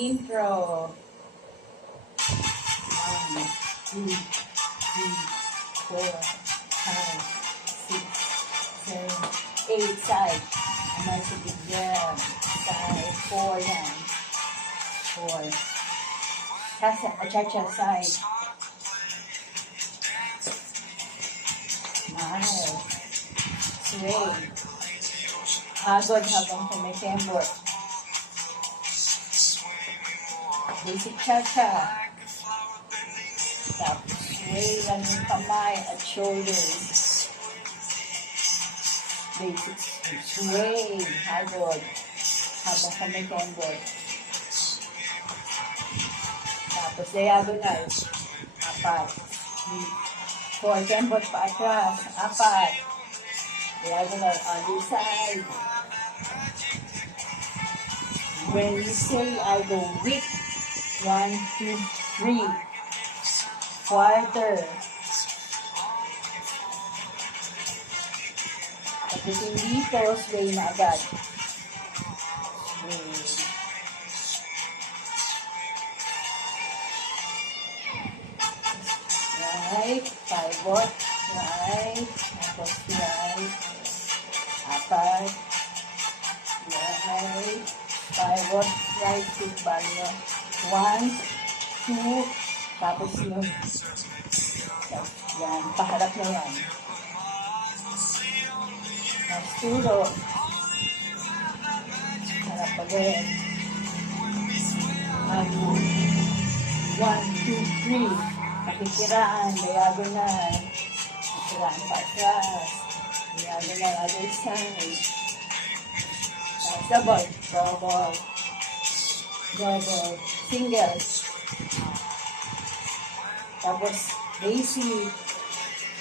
Intro. 1, 2, 3, 4, 5, 6, 7, 8. Side. Amay sa bigyan. Side. 4 yan. 4. Cha-cha side. Nice. Sway. Hagod habang tumitembot. Basic cha-cha. Tapos sway lang yung kamay at shoulders. Basic sway. Hagod habang tumitembot. Tapos diagonal. 4. 4. Tembot pa atras. 4. Diagonal other side. When you say I go with 1, 2, 3. Quarter. Pagdating dito, sway na agad. Sway. Right. Pivot. Right. Tapos right. 4. Right. Pivot. Right foot banyo. 1, 2. Tapos yun. Yan. Paharap na yan. Tapos turo. Harap again. 1, 2, 3. Pakikiraan. Diagonal. Pakikiraan pa atras. Diagonal other side. Tapos double. Double. Double. Single. Tapos basic.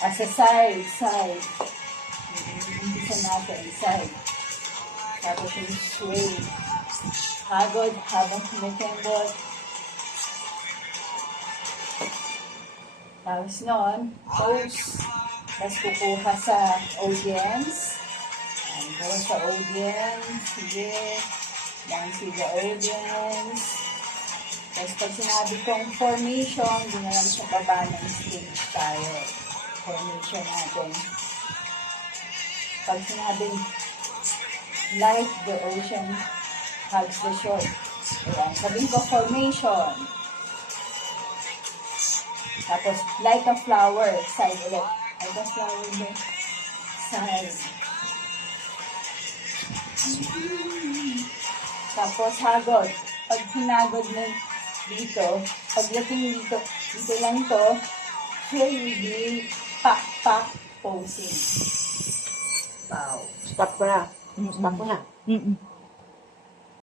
As a side. Side. Umpisa natin. Side. Tapos yung sway. Hagod habang tumitembot. Tapos nun, pose. Tapos kukuha sa audience. And go sa audience. Sige. Down to the audience. Tapos pag sinabi kong formation, doon na lang sa baba ng stage tayo. Formation natin. Pag sinabing like the ocean hugs the shore. Ayan. Sabihin ko formation. Tapos like a flower. Side ulit. Like a flower din. Side. Tapos hagod. Pag hinagod mo dito, pagdating dito, dito lang to, here will be pak-pak posing. Wow. Stop ko na. Stop ko na.